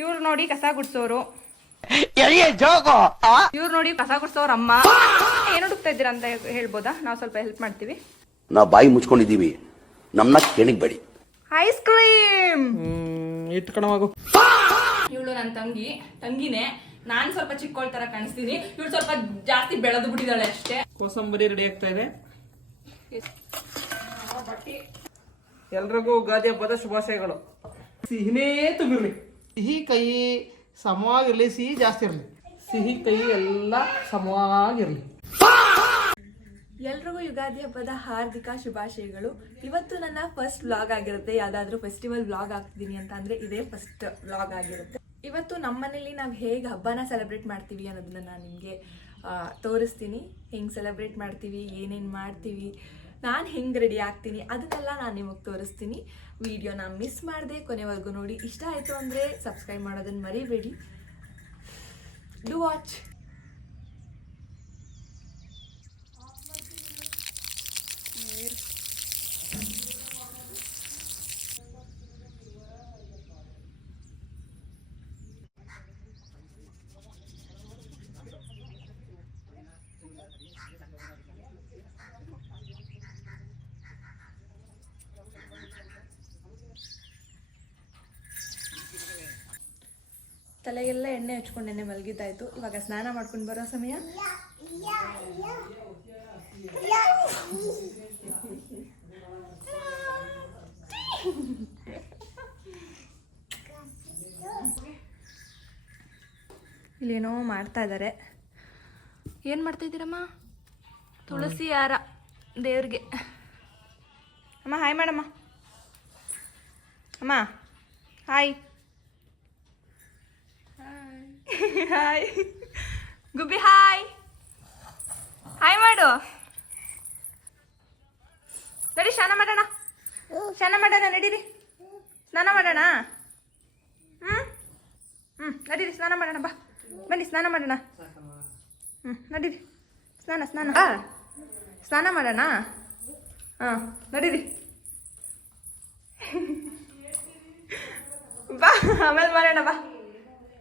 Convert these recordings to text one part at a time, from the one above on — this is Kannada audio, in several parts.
ಇವ್ರು ನೋಡಿ ಕಸ ಗುಡ್ಸೋರು, ಇವ್ರು ನೋಡಿ ಕಸ ಗುಡ್ಸೋರ್ ಅಮ್ಮ. ಏನು ಹುಡುಕ್ತಾ ಇದ್ದೀರಾ ಅಂತ ಹೇಳ್ಬೋದಾ? ನಾವು ಸ್ವಲ್ಪ ಹೆಲ್ಪ್ ಮಾಡ್ತೀವಿ. ನಾವು ಬಾಯಿ ಮುಚ್ಕೊಂಡಿದ್ದೀವಿ, ನಮ್ಮನ್ನ ಕೆಣಗಬೇಡಿ. Ice cream ಇಟ್ಕೊಳವಾಗು. ಇವಳು ನನ್ನ ತಂಗಿನೇ. ನಾನು ಸ್ವಲ್ಪ ಚಿಕ್ಕೋಳ್ ತರ ಕಾಣಿಸ್ತೀನಿ, ಇವಳು ಸ್ವಲ್ಪ ಜಾಸ್ತಿ ಬೆಳೆದು ಬಿಟ್ಟಿದ್ದಾಳೆ ಅಷ್ಟೇ. ಕೋಸಂಬರಿ ರೆಡಿ ಆಗ್ತಾ ಇದೆ. ಎಲ್ರಿಗೂ ಯುಗಾದಿ ಹಬ್ಬದ ಶುಭಾಶಯಗಳು. ಸಿಹಿನೇ ತುಂಬಿರ್ಲಿ, ಸಿಹಿ ಕೈ ಸಮವಾಗಿರ್ಲಿ, ಸಿಹಿ ಜಾಸ್ತಿ ಇರಲಿ. ಸಿಹಿ ಕೈ ಎಲ್ಲ ಸಮವಾಗಿರ್ಲಿ. ಎಲ್ರಿಗೂ ಯುಗಾದಿ ಹಬ್ಬದ ಹಾರ್ದಿಕ ಶುಭಾಶಯಗಳು. ಇವತ್ತು ನನ್ನ ಫಸ್ಟ್ ವ್ಲಾಗ್ ಆಗಿರುತ್ತೆ. ಯಾವುದಾದ್ರೂ ಫೆಸ್ಟಿವಲ್ ವ್ಲಾಗ್ ಆಗ್ತಿದ್ದೀನಿ ಅಂತ ಅಂದರೆ ಇದೇ ಫಸ್ಟ್ ವ್ಲಾಗ್ ಆಗಿರುತ್ತೆ. ಇವತ್ತು ನಮ್ಮ ಮನೇಲಿ ನಾವು ಹೇಗೆ ಹಬ್ಬನ ಸೆಲೆಬ್ರೇಟ್ ಮಾಡ್ತೀವಿ ಅನ್ನೋದನ್ನ ನಾನು ನಿಮಗೆ ತೋರಿಸ್ತೀನಿ. ಹೆಂಗೆ ಸೆಲೆಬ್ರೇಟ್ ಮಾಡ್ತೀವಿ, ಏನೇನು ಮಾಡ್ತೀವಿ, ನಾನು ಹೆಂಗೆ ರೆಡಿ ಆಗ್ತೀನಿ, ಅದನ್ನೆಲ್ಲ ನಾನು ನಿಮಗೆ ತೋರಿಸ್ತೀನಿ. ವಿಡಿಯೋನ ಮಿಸ್ ಮಾಡದೆ ಕೊನೆವರೆಗೂ ನೋಡಿ. ಇಷ್ಟ ಆಯಿತು ಅಂದರೆ ಸಬ್ಸ್ಕ್ರೈಬ್ ಮಾಡೋದನ್ನು ಮರಿಬೇಡಿ. Do watch. ತಲೆಗೆಲ್ಲ ಎಣ್ಣೆ ಹಚ್ಕೊಂಡು ಎಣ್ಣೆ ಮಲಗಿದ್ದಾಯ್ತು. ಇವಾಗ ಸ್ನಾನ ಮಾಡ್ಕೊಂಡು ಬರೋ ಸಮಯ. ಇಲ್ಲೇನೋ ಮಾಡ್ತಾ ಇದ್ದಾರೆ. ಏನು ಮಾಡ್ತಾ ಇದ್ದೀರಮ್ಮ? ತುಳಸಿ ಹಾರ ದೇವ್ರಿಗೆ. ಅಮ್ಮ ಹಾಯ್ ಮಾಡಮ್ಮ. ಅಮ್ಮ ಹಾಯ್. ಹಾಯ್ ಗುಬ್ಬಿ, ಹಾಯ್ ಹಾಯ್ ಮಾಡು. ನಡಿ ಸ್ನಾನ ಮಾಡೋಣ, ನಡೀರಿ ಸ್ನಾನ ಮಾಡೋಣ. ನಡೀರಿ ಸ್ನಾನ ಮಾಡೋಣ. ಬನ್ನಿ ಸ್ನಾನ ಮಾಡೋಣ. ನಡೀರಿ ಸ್ನಾನ ಮಾಡೋಣ. ನಡೀರಿ ಬಾ, ಆಮೇಲೆ ಮಾಡೋಣ.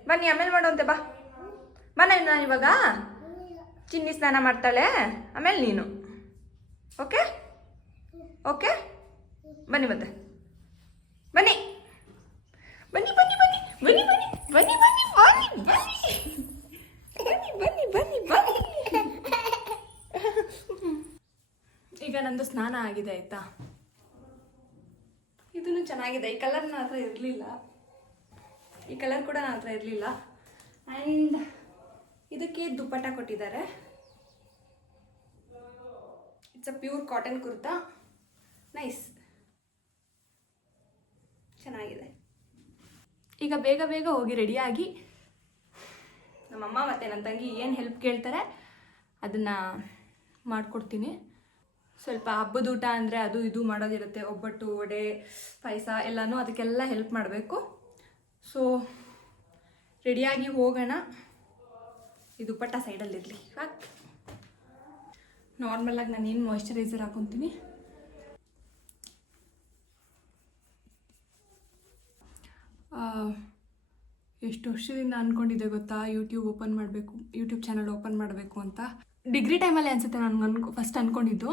ಬನ್ನಿ ಆಮೇಲೆ ಮಾಡೋಂತೆ. ನಾನು ಇವಾಗ ಚಿನ್ನಿ ಸ್ನಾನ ಮಾಡ್ತಾಳೆ, ಆಮೇಲೆ ನೀನು. ಓಕೆ ಓಕೆ, ಬನ್ನಿ ಮತ್ತೆ. ಬನ್ನಿ ಬನ್ನಿ ಬನ್ನಿ ಬನ್ನಿ ಬನ್ನಿ ಬನ್ನಿ ಬನ್ನಿ ಬನ್ನಿ ಬನ್ನಿ ಬನ್ನಿ ಬನ್ನಿ ಬನ್ನಿ. ಈಗ ನಂದು ಸ್ನಾನ ಆಗಿದೆ ಆಯ್ತಾ. ಇದನ್ನು ಚೆನ್ನಾಗಿದೆ. ಈ ಕಲರ್ ನನ್ನ ಹತ್ರ ಇರಲಿಲ್ಲ, ಈ ಕಲರ್ ಕೂಡ ನನ್ನ ಹತ್ರ ಇರಲಿಲ್ಲ. ಆ್ಯಂಡ್ ಇದಕ್ಕೆ ದುಪ್ಪಟ್ಟ ಕೊಟ್ಟಿದ್ದಾರೆ. It's a pure cotton kurta. Nice, ಚೆನ್ನಾಗಿದೆ. ಈಗ ಬೇಗ ಬೇಗ ಹೋಗಿ ರೆಡಿಯಾಗಿ ನಮ್ಮಮ್ಮ ಮತ್ತು ನನ್ನ ತಂಗಿ ಏನು ಹೆಲ್ಪ್ ಕೇಳ್ತಾರೆ ಅದನ್ನು ಮಾಡಿಕೊಡ್ತೀನಿ. ಸ್ವಲ್ಪ ಹಬ್ಬದ ಊಟ ಅಂದರೆ ಅದು ಇದು ಮಾಡೋದಿರುತ್ತೆ. ಒಬ್ಬಟ್ಟು, ವಡೆ, ಪಾಯಸ ಎಲ್ಲನೂ, ಅದಕ್ಕೆಲ್ಲ ಹೆಲ್ಪ್ ಮಾಡಬೇಕು. ಸೊ ರೆಡಿಯಾಗಿ ಹೋಗೋಣ. ಇದು ದುಪ್ಪಟ್ಟ ಸೈಡಲ್ಲಿರಲಿ. ಇವಾಗ ನಾರ್ಮಲಾಗಿ ನಾನು ಏನು ಮಾಯಿಶ್ಚರೈಸರ್ ಹಾಕೊತೀನಿ. ಎಷ್ಟು ವರ್ಷದಿಂದ ಅಂದ್ಕೊಂಡಿದ್ದೆ ಗೊತ್ತಾ, ಯೂಟ್ಯೂಬ್ ಚಾನಲ್ ಓಪನ್ ಮಾಡಬೇಕು ಅಂತ. ಡಿಗ್ರಿ ಟೈಮಲ್ಲಿ ಅನಿಸುತ್ತೆ ನಾನು ಫಸ್ಟ್ ಅಂದ್ಕೊಂಡಿದ್ದು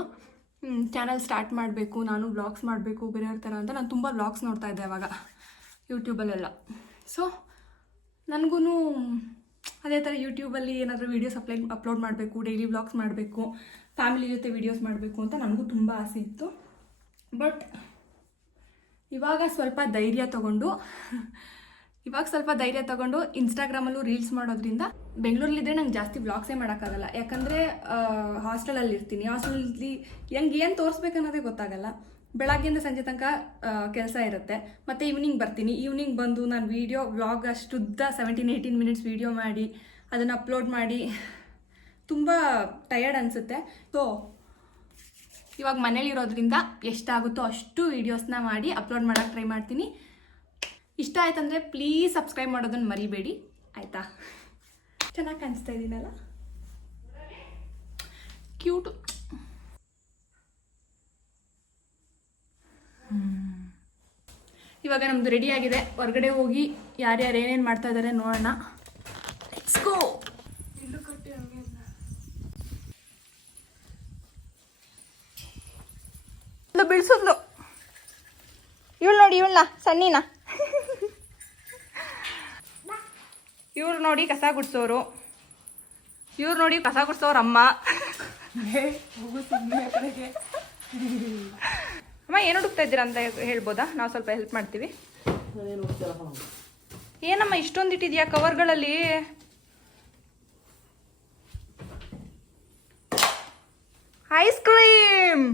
ಚಾನಲ್ ಸ್ಟಾರ್ಟ್ ಮಾಡಬೇಕು, ನಾನು ವ್ಲಾಗ್ಸ್ ಮಾಡಬೇಕು ಬೇರೆಯವ್ರ ಥರ ಅಂತ. ನಾನು ತುಂಬ ವ್ಲಾಗ್ಸ್ ನೋಡ್ತಾ ಇದ್ದೆ ಅವಾಗ ಯೂಟ್ಯೂಬಲ್ಲೆಲ್ಲ. ಸೊ ನನಗೂ ಅದೇ ಥರ ಯೂಟ್ಯೂಬಲ್ಲಿ ಏನಾದರೂ ವೀಡಿಯೋಸ್ ಅಪ್ಲೋಡ್ ಮಾಡಬೇಕು, ಡೈಲಿ ವ್ಲಾಗ್ಸ್ ಮಾಡಬೇಕು, ಫ್ಯಾಮಿಲಿ ಜೊತೆ ವೀಡಿಯೋಸ್ ಮಾಡಬೇಕು ಅಂತ ನನಗೂ ತುಂಬ ಆಸೆ ಇತ್ತು. ಬಟ್ ಇವಾಗ ಸ್ವಲ್ಪ ಧೈರ್ಯ ತಗೊಂಡು ಇನ್ಸ್ಟಾಗ್ರಾಮಲ್ಲೂ ರೀಲ್ಸ್ ಮಾಡೋದ್ರಿಂದ, ಬೆಂಗಳೂರಲ್ಲಿದ್ದರೆ ನಂಗೆ ಜಾಸ್ತಿ ವ್ಲಾಗ್ಸೇ ಮಾಡೋಕ್ಕಾಗಲ್ಲ. ಯಾಕಂದರೆ ಹಾಸ್ಟೆಲಲ್ಲಿ ಇರ್ತೀನಿ. ಹಾಸ್ಟೆಲಲ್ಲಿ ಹೆಂಗೆ ಏನು ತೋರಿಸ್ಬೇಕು ಅನ್ನೋದೇ ಗೊತ್ತಾಗಲ್ಲ. ಬೆಳಗ್ಗೆಯಿಂದ ಸಂಜೆ ತನಕ ಕೆಲಸ ಇರುತ್ತೆ. ಮತ್ತು ಈವ್ನಿಂಗ್ ಬರ್ತೀನಿ. ಈವ್ನಿಂಗ್ ಬಂದು ನಾನು ವ್ಲಾಗ್ ಅಷ್ಟುದ್ದ 17-18 ಮಿನಿಟ್ಸ್ ವೀಡಿಯೋ ಮಾಡಿ ಅದನ್ನು ಅಪ್ಲೋಡ್ ಮಾಡಿ ತುಂಬ ಟಯರ್ಡ್ ಅನಿಸುತ್ತೆ. ಸೊ ಇವಾಗ ಮನೇಲಿರೋದ್ರಿಂದ ಎಷ್ಟಾಗುತ್ತೋ ಅಷ್ಟು ವೀಡಿಯೋಸ್ನ ಮಾಡಿ ಅಪ್ಲೋಡ್ ಮಾಡೋಕ್ಕೆ ಟ್ರೈ ಮಾಡ್ತೀನಿ. ಇಷ್ಟ ಆಯ್ತಂದರೆ ಪ್ಲೀಸ್ ಸಬ್ಸ್ಕ್ರೈಬ್ ಮಾಡೋದನ್ನು ಮರಿಬೇಡಿ ಆಯಿತಾ. ಚೆನ್ನಾಗಿ ಕಾಣಿಸ್ತಾ ಇದ್ದೀನಲ್ಲ, ಕ್ಯೂಟು. ಇವಾಗ ನಮ್ದು ರೆಡಿ ಆಗಿದೆ. ಹೊರಗಡೆ ಹೋಗಿ ಯಾರ್ಯಾರು ಏನೇನು ಮಾಡ್ತಾ ಇದ್ದಾರೆ ನೋಡೋಣ. Let's go. ಬಿಡಿಸಿದ್ಲು ಇವಳು ನೋಡಿ, ಇವಳನ್ನ ಸಣ್ಣಿನ ಇವ್ರು ನೋಡಿ ಕಸ ಗುಡ್ಸೋರು, ಇವ್ರು ನೋಡಿ ಕಸ ಗುಡ್ಸೋರು ಅಮ್ಮ. ಅಮ್ಮ ಏನು ಹುಡುಕ್ತಾ ಇದ್ದೀರಾ ಅಂತ ಹೇಳ್ಬೋದಾ? ನಾವು ಸ್ವಲ್ಪ ಹೆಲ್ಪ್ ಮಾಡ್ತೀವಿ. ಏನಮ್ಮ ಇಷ್ಟೊಂದು ಇಟ್ಟಿದ್ಯಾ ಕವರ್ಗಳಲ್ಲಿ? ಐಸ್ ಕ್ರೀಮ್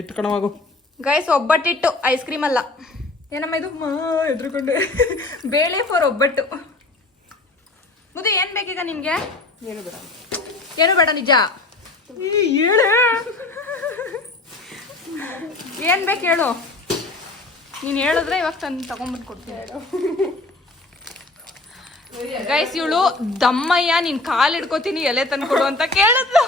ಇಟ್ಕೊಳವಾಗು ಗೈಸ್. ಒಬ್ಬಟ್ಟಿಟ್ಟು ಐಸ್ ಕ್ರೀಮ್ ಅಲ್ಲ. ಏನಮ್ಮ ಇದು? ಎದ್ರುಕೊಂಡೆ. ಬೇಳೆ ಫಾರ್ ಒಬ್ಬಟ್ಟು. ಮುದಿ ಏನ್ ಬೇಕೀಗ ನಿಮ್ಗೆ? ಏನು ಬೇಡ, ಏನು ಬೇಡ ನಿಜ ಹೇಳು. ಏನ್ ಬೇಕು ಹೇಳು. ನೀನ್ ಹೇಳಿದ್ರೆ ಇವಾಗ ತಗೊಂಡ್ಬಂದು ಕೊಡ್ತೀನಿ. ಗೈಸ್ ಇವಳು ದಮ್ಮಯ್ಯ ನಿನ್ ಕಾಲ್ ಹಿಡ್ಕೊತೀನಿ ಎಲೆ ತಂದ್ಕೊಡು ಅಂತ ಕೇಳಿದ್ಲು.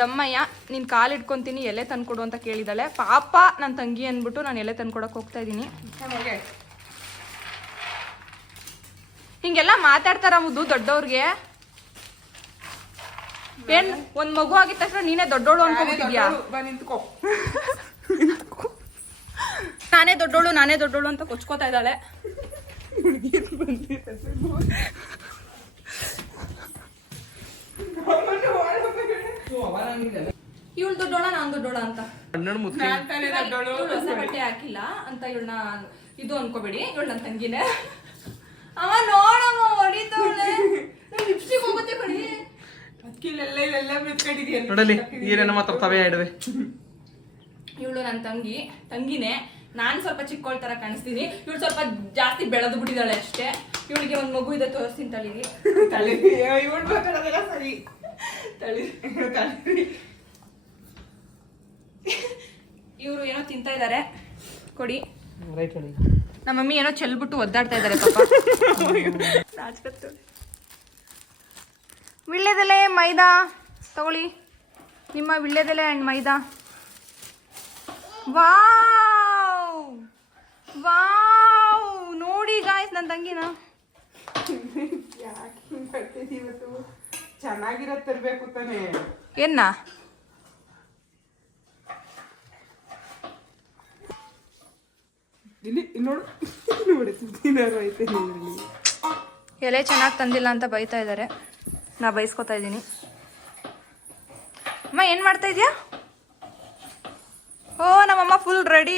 ದಮ್ಮಯ್ಯ ನಿನ್ ಕಾಲ್ ಹಿಡ್ಕೊಂತೀನಿ ಎಲೆ ತಂದ್ಕೊಡು ಅಂತ ಕೇಳಿದಾಳೆ. ಪಾಪ ನನ್ನ ತಂಗಿ ಅಂದ್ಬಿಟ್ಟು ನಾನು ಎಲೆ ತಂದ್ಕೊಡಕ್ ಹೋಗ್ತಾ ಇದ್ದೀನಿ. ಹಿಂಗೆಲ್ಲ ಮಾತಾಡ್ತಾರ ಮುದ್ದು ದೊಡ್ಡವ್ರಿಗೆ. ಏನ್ ಒಂದ್ ಮಗು ಆಗಿದ ತಕ್ಷಣ ನೀನೇ ದೊಡ್ಡೋಳು ಅನ್ಕೊಂಡ್ಬಿಟ್ಟಿದ್ಯಾ? ನಾನೇ ದೊಡ್ಡೋಳು ಅಂತ ಕೊಚ್ಕೋತಾ ಇದ್ದಾಳೆ. ಇವಳು ದೊಡ್ಡೋಳ ನಾನ್ ದೊಡ್ಡೋಳ ಅಂತ. ಇವ್ಳು ಹೊಸ ಬಟ್ಟೆ ಹಾಕಿಲ್ಲ ಅಂತ ಇವಳನ್ನ ಇದು ಅನ್ಕೋಬೇಡಿ. ಇವಳು ನನ್ನ ತಂಗಿನೇ. ಅವ ನೋಡಮ್ಮ ಹೊಡಿತವಳೆ. ಲಿಪ್ಸ್ಟಿಕ್ ಹೋಗುತ್ತೆ ಕಣಿ. ನೋಡಲಿ ಏನೇನೋ ಮಾತಾಡ್ತಾವೆ ಇಡುವೆ. ಇವಳು ನನ್ನ ತಂಗಿನೇ. ನಾನ್ ಸ್ವಲ್ಪ ಚಿಕ್ಕವಳ ತರ ಕಾಣಿಸ್ತೀನಿ. ಇವಳು ಸ್ವಲ್ಪ ಜಾಸ್ತಿ ಬೆಳೆದು ಬಿಟ್ಟಿದ್ದಾಳೆ ಅಷ್ಟೇ. ಇವಳಿಗೆ ಒಂದ್ ಮಗು ಇದೆ, ತೋರಿಸ್ತೀನಿ ತಳಿರಿ. ಇವರು ಏನೋ ತಿಂತಾ ಇದಾರೆ, ಕೊಡಿ. ನಮ್ಮ ಮಮ್ಮಿ ಏನೋ ಚೆಲ್ಬಿಟ್ಟು ಒದ್ದಾಡ್ತಾ ಇದಾರೆ ಪಾಪ. ವಿಳ್ಳೆದೆಲೆ ಮೈದಾ ತಗೊಳ್ಳಿ, ನಿಮ್ಮ ವಿಳ್ಳೆದೆಲೆ ಅಂಡ್ ಮೈದಾ. ವಾವ್ ವಾವ್, ನೋಡಿ ಗಾಯ್ಸ್ ನನ್ನ ತಂಗಿನ. ಚೆನ್ನಾಗಿರೋದ್ ತರ್ಬೇಕು ತಾನೆ. ಏನ್ನ ಇಲ್ಲಿ ನೋಡು, ಎಲೆ ಚೆನ್ನಾಗಿ ತಂದಿಲ್ಲ ಅಂತ ಬೈತಾ ಇದ್ದಾರೆ. ನಾ ಬೈಸ್ಕೊತಾ ಇದ್ದೀನಿ. ಅಮ್ಮ ಏನು ಮಾಡ್ತಾ ಇದೀಯಾ? ಓ ನಮ್ಮಮ್ಮ ಫುಲ್ ರೆಡಿ.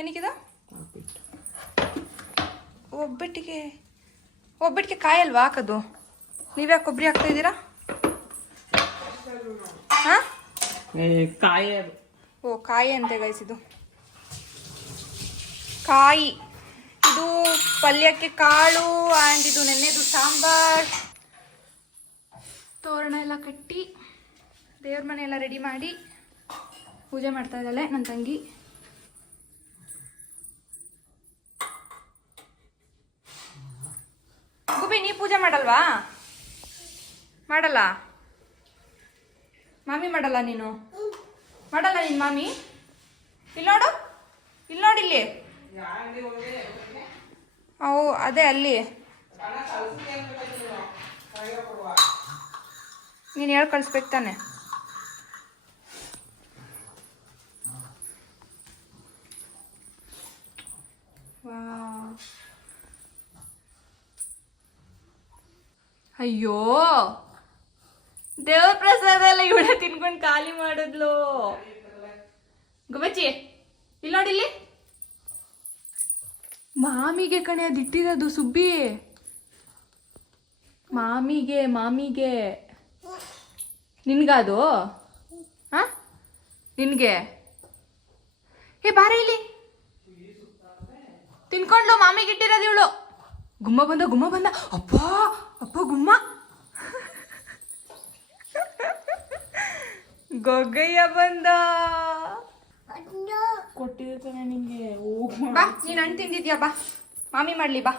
ಏನಕ್ಕಿದ? ಒಬ್ಬಟ್ಟಿಗೆ ಕಾಯಿ ಅಲ್ವಾ ಹಾಕೋದು? ನೀವ್ಯಾಕೆ ಕೊಬ್ಬರಿ ಹಾಕ್ತಾ ಇದ್ದೀರಾ? ಹಾ, ಕಾಯಿ. ಓ ಕಾಯಿ ಅಂತೆ ಗೈಸ್. ಇದು ಕಾಯಿ, ಇದು ಪಲ್ಯಕ್ಕೆ ಕಾಳು ಆ್ಯಂಡ್ ಇದು ನೆನ್ನೆದು ಸಾಂಬಾರ್. ತೋರಣ ಎಲ್ಲ ಕಟ್ಟಿ ದೇವ್ರ ಮನೆ ಎಲ್ಲ ರೆಡಿ ಮಾಡಿ ಪೂಜೆ ಮಾಡ್ತಾ ಇದ್ದಾಳೆ ನನ್ನ ತಂಗಿ. ಗುಬ್ಬಿ ನೀ ಪೂಜೆ ಮಾಡಲ್ವಾ? ಮಾಡಲ್ಲ ಮಾಮಿ? ಮಾಡಲ್ಲ ನೀನು? ಮಾಡಲ್ಲ ನಿನ್ ಮಾಮಿ? ಇಲ್ಲಿ ನೋಡಿಲ್ಲಿ. ಅವು ಅದೇ ಅಲ್ಲಿ ನೀನು ಹೇಳಿ ಕಳಿಸ್ಬೇಕು ತಾನೆ. ಅಯ್ಯೋ ದೇವ್ರ ಪ್ರಸಾದ ಎಲ್ಲ ಇವಳೆ ತಿನ್ಕೊಂಡು ಖಾಲಿ ಮಾಡಿದ್ಲು. ಗುಬ್ಬಚ್ಚಿ ಇಲ್ಲಿ ನೋಡಿಲ್ಲಿ. ಮಾಮಿಗೆ ಕಣೆ ಅದು ಇಟ್ಟಿರೋದು ಸುಬ್ಬಿ. ಮಾಮಿಗೆ ನಿನ್ಗದು? ಹಾ ನಿನ್ಗೆ? ಏ ಬಾರ ಇಲ್ಲಿ. ತಿನ್ಕೊಂಡ್ಲು ಮಾಮಿಗೆ ಇಟ್ಟಿರೋದು ಇವಳು. ಗುಮ್ಮ ಬಂದ. ಅಪ್ಪ ಗುಮ್ಮ. ಗೊಗ್ಗಯ್ಯ ಬಂದ. ಕೊಟ್ಟಿರ್ತಾನೆ ನಿಂಗೆ. ಬಾ ನೀನ್ ಹಣ್ಣು ತಿಂದಿದ್ಯಾ? ಬಾ ಮಾಮಿ ಮಾಡ್ಲಿ ಬಾ.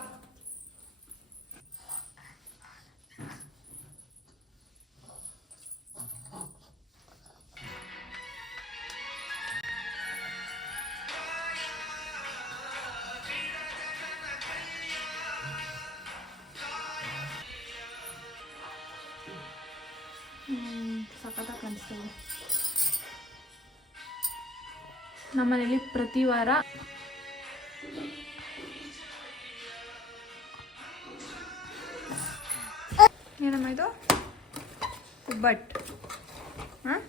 ನಮ್ಮನೇಲಿ ಪ್ರತಿ ವಾರ ಏನಮ್ಮ ಇದು ಒಬ್ಬಟ್ಟು. ಹಾಂ,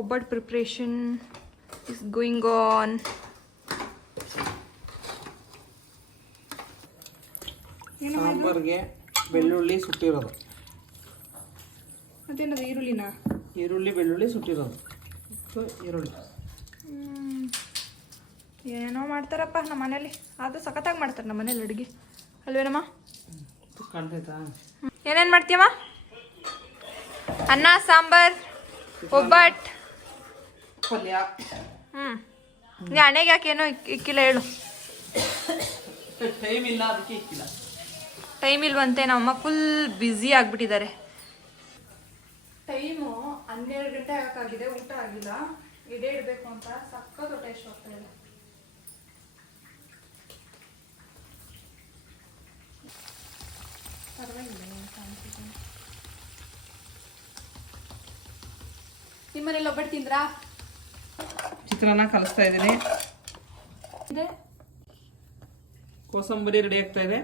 ಒಬ್ಬಟ್ಟು ಪ್ರಿಪ್ರೇಷನ್ ಇಸ್ ಗೋಯಿಂಗ್ ಆನ್. ಸಾಂಬಾರ್ಗೆ ಬೆಳ್ಳುಳ್ಳಿ ಸುಟ್ಟಿರೋದು, ಮತ್ತೇನದು ಈರುಳ್ಳಿನ? ಈರುಳ್ಳಿ ಬೆಳ್ಳುಳ್ಳಿ ಸುಟ್ಟಿರೋದು. ಈರುಳ್ಳಿ ಏನೋ ಮಾಡ್ತಾರಪ್ಪ ನಮ್ಮ ಮನೇಲಿ, ಅದು ಸಖತ್ತಾಗಿ ಮಾಡ್ತಾರೆ ನಮ್ಮ ಮನೇಲಿ ಅಡುಗೆ ಅಲ್ವೇನಮ್ಮ? ಕಾಣ್ತೈತಾ? ಏನೇನು ಮಾಡ್ತೀಯಮ್ಮ? ಅನ್ನ, ಸಾಂಬಾರ್, ಒಬ್ಬಟ್ಟು, ಪಲ್ಯ. ನೀ ಹಣೆಗೆ ಯಾಕೇನೋ ಇಕ್ಕಿಲ್ಲ ಹೇಳು. ಟೈಮ್ ಇಲ್ಲ, ಅದಕ್ಕೆ ಇಕ್ಕಿಲ್ಲ. ಟೈಮ್ ಇಲ್ವಂತೆ, ನಮ್ಮಮ್ಮ ಫುಲ್ ಬ್ಯುಸಿ ಆಗಿಬಿಟ್ಟಿದ್ದಾರೆ. ಟೈಮು 12 ಗಂಟೆ ಆಗೋಕ್ಕಾಗಿದೆ, ಊಟ ಆಗಿಲ್ಲ. ಎಡೆ ಇಡಬೇಕು ಅಂತ ಸಕ್ಕತ್ ಹೊಟ್ಟೆ ಇಷ್ಟ ಹೋಗ್ತಾ ಇದೆ. ಪರವಾಗಿಲ್ಲ, ನಿಮ್ಮನೇಲಿ ಒಬ್ಬಟ್ಟು ತಿಂದ್ರಾ? ಚಿತ್ರಾನ್ನ ಕಲಿಸ್ತಾ ಇದ್ದೀನಿ. ಕೋಸಂಬರಿ ರೆಡಿ ಆಗ್ತಾ ಇದೆ.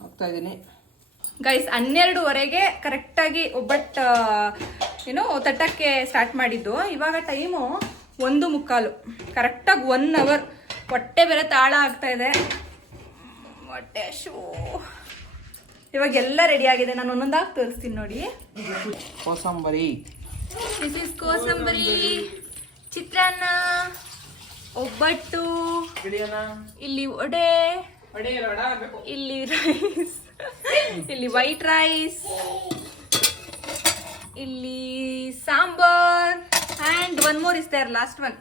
ಹಾಕ್ತಾ ಇದ್ದೀನಿ. ಗೈಸ್ 12:15ಗೆ ಕರೆಕ್ಟಾಗಿ ಒಬ್ಬಟ್ಟು ಏನು ತಟ್ಟಕ್ಕೆ ಸ್ಟಾರ್ಟ್ ಮಾಡಿದ್ದು. ಇವಾಗ ಟೈಮು 1:15, ಕರೆಕ್ಟಾಗಿ 1 ಅವರ್. ಹೊಟ್ಟೆ ಬೇರೆ ತಾಳ ಆಗ್ತಾ ಇದೆ, ಹೊಟ್ಟೆ ಶೂ. ಇವಾಗ ಎಲ್ಲ ರೆಡಿ ಆಗಿದೆ, ನಾನು ಒಂದೊಂದಾಗಿ ತೋರಿಸ್ತೀನಿ ನೋಡಿ. ಕೋಸಂಬರಿ, ದಿಸ್ ಇಸ್ ಕೋಸಂಬರಿ, ಚಿತ್ರಾನ್ನ, ಒಬ್ಬಟ್ಟು, ಇಲ್ಲಿ ವಡೆ, ಇಲ್ಲಿ ರೈಸ್, ಇಲ್ಲಿ ವೈಟ್ ರೈಸ್, ಇಲ್ಲಿ sambar, and one more is there, last one.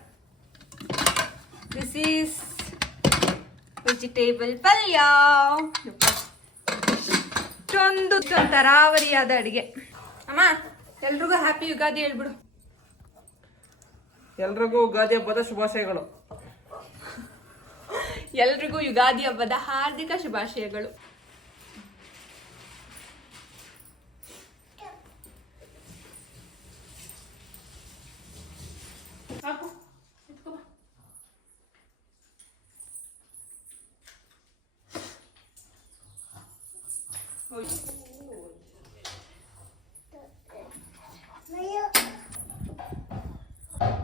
This is vegetable palya. ಒಂದು ತರಾವರಿಯಾದ ಅಡಿಗೆ. ಅಮ್ಮ, ಎಲ್ರಿಗೂ ಹ್ಯಾಪಿ ಯುಗಾದಿ ಹೇಳ್ಬಿಡು. ಎಲ್ರಿಗೂ ಯುಗಾದಿ ಹಬ್ಬದ ಶುಭಾಶಯಗಳು. ಎಲ್ರಿಗೂ ಯುಗಾದಿ ಹಬ್ಬದ ಹಾರ್ದಿಕ ಶುಭಾಶಯಗಳು.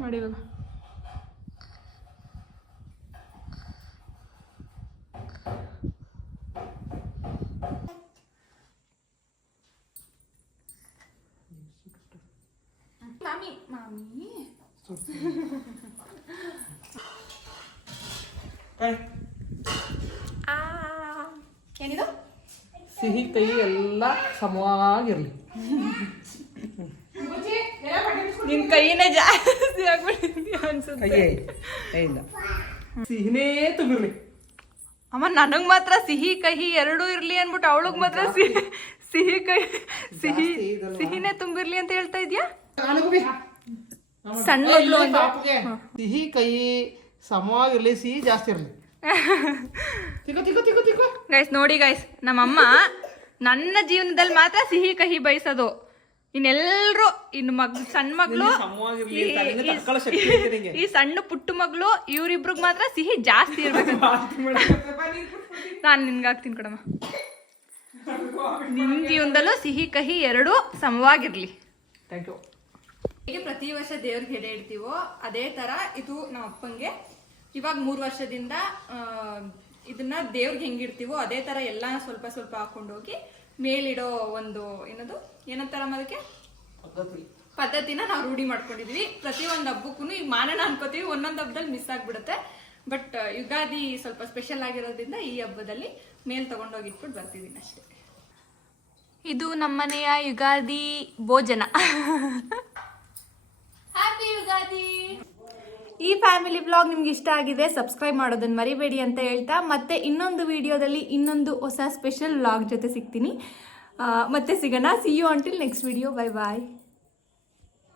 ನೋಡಿ ಇವಾಗ ಮಾಮಿ ಮಾಮಿ ಏನಿದು? ಸಿಹಿ ಕೈ ಎಲ್ಲ ಸಮವಾಗಿರ್ಲಿ. ನಿನ್ ಕೈನೇ ಜಾಸ್ತಿ ಆಗ್ಬಿಟ್ಟಿದ್ಯ ಅನ್ಸುತ್ತೆ. ಇಲ್ಲ, ಸಿಹಿನೇ ತುಂಬಿರ್ಲಿ. ಅಮ್ಮ, ನನಗ್ ಮಾತ್ರ ಸಿಹಿ ಕಹಿ ಎರಡೂ ಇರ್ಲಿ ಅನ್ಬಿಟ್ಟು ಅವಳಗ್ ಮಾತ್ರ ಸಿಹಿ ಕಹಿ ಸಿಹಿನೇ ತುಂಬಿರ್ಲಿ ಅಂತ ಹೇಳ್ತಾ ಇದ್ಯಾ? ಸಣ್ಣ ಮಗಳು ಸಿಹಿ ಕೈ ಸಮವಾಗಿರ್ಲಿ, ಸಿಹಿ ಜಾಸ್ತಿ ಇರ್ಲಿ. ಗೈಸ್ ನೋಡಿ ಗೈಸ್, ನಮ್ಮಮ್ಮ ನನ್ನ ಜೀವನದಲ್ಲಿ ಮಾತ್ರ ಸಿಹಿ ಕಹಿ ಬಯಸೋದು. ಇನ್ನೆಲ್ರು ಇನ್ನು ಸಣ್ಣ ಮಗಳು, ಈ ಸಣ್ಣ ಪುಟ್ಟ ಮಗಳು, ಇವ್ರಿಬ್ರಿಗೆ ಮಾತ್ರ ಸಿಹಿ ಜಾಸ್ತಿ ಇರ್ಬೇಕು. ನಾನು ನಿನ್ಗೆ ಹಾಕ್ತೀನಿ ಕೊಡಮ್ಮ. ನಿನ್ ಜೀವನದಲ್ಲೂ ಸಿಹಿ ಕಹಿ ಎರಡೂ ಸಮವಾಗಿರ್ಲಿ. Thank you. ಹೇಗೆ ಪ್ರತಿ ವರ್ಷ ದೇವ್ರಿಗೆ ಎಡೆ ಇಡ್ತೀವೋ ಅದೇ ತರ ಇದು ನಮ್ಮ ಅಪ್ಪಂಗೆ ಇವಾಗ 3 ವರ್ಷದಿಂದ ಇದನ್ನ ದೇವ್ರಿಗೆ ಹೆಂಗಿಡ್ತೀವೋ ಅದೇ ತರ ಎಲ್ಲ ಸ್ವಲ್ಪ ಸ್ವಲ್ಪ ಹಾಕೊಂಡೋಗಿ ಮೇಲಿಡೋ ಒಂದು ಏನಂತಾರ ಅದಕ್ಕೆ ಪದ್ಧತಿನ ನಾವು ರೂಢಿ ಮಾಡ್ಕೊಂಡಿದ್ವಿ. ಪ್ರತಿಯೊಂದು ಹಬ್ಬಕ್ಕೂ ಈಗ ಮಾನನ ಅನ್ಕೋತೀವಿ, ಒಂದೊಂದು ಹಬ್ಬದಲ್ಲಿ ಮಿಸ್ ಆಗ್ಬಿಡುತ್ತೆ. ಬಟ್ ಯುಗಾದಿ ಸ್ವಲ್ಪ ಸ್ಪೆಷಲ್ ಆಗಿರೋದ್ರಿಂದ ಈ ಹಬ್ಬದಲ್ಲಿ ಮೇಲ್ ತಗೊಂಡೋಗಿ ಇಟ್ಬಿಟ್ಟು ಬರ್ತಿದ್ದೀನಿ ಅಷ್ಟೇ. ಇದು ನಮ್ಮನೆಯ ಯುಗಾದಿ ಭೋಜನ. ಹ್ಯಾಪಿ ಯುಗಾದಿ. ಈ ಫ್ಯಾಮಿಲಿ ಬ್ಲಾಗ್ ನಿಮ್ಗೆ ಇಷ್ಟ ಆಗಿದೆ, ಸಬ್ಸ್ಕ್ರೈಬ್ ಮಾಡೋದನ್ನ ಮರಿಬೇಡಿ ಅಂತ ಹೇಳ್ತಾ, ಮತ್ತೆ ಇನ್ನೊಂದು ವಿಡಿಯೋದಲ್ಲಿ ಇನ್ನೊಂದು ಹೊಸ ಸ್ಪೆಷಲ್ ವ್ಲಾಗ್ ಜೊತೆ ಸಿಗ್ತೀನಿ. ಮತ್ತೆ ಸಿಗೋಣ. See you until next video. Bye bye.